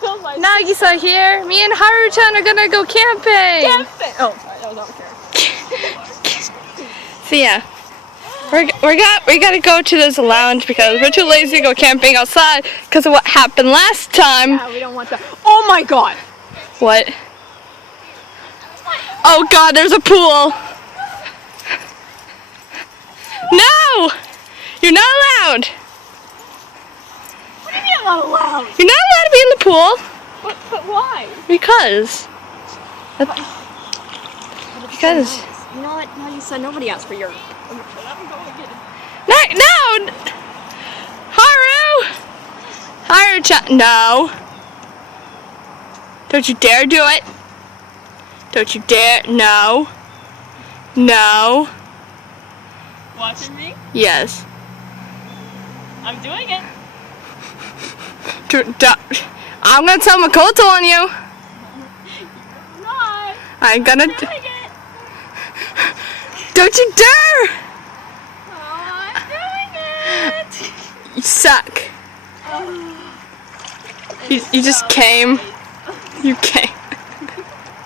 killed myself. Nagisa here. Me and Haru-chan are gonna go camping. Camping. Oh, sorry, that was not fair. So yeah, we gotta go to this lounge because we're too lazy to go camping outside because of what happened last time. Yeah, we don't want that. Oh my god. What? Oh god, there's a pool. No! You're not allowed. What do you mean I'm not allowed? You're not allowed to be in the pool. But why? Because. Because. You know what? No, you said nobody asked for your. No! Haru-chan, no. Don't you dare do it. Don't you dare, no. No. Watching me? Yes. I'm doing it. I'm gonna tell Makoto on you. You're not. I'm gonna. I'm doing it. Don't you dare! Oh, I'm doing it. You suck. You just came. You came.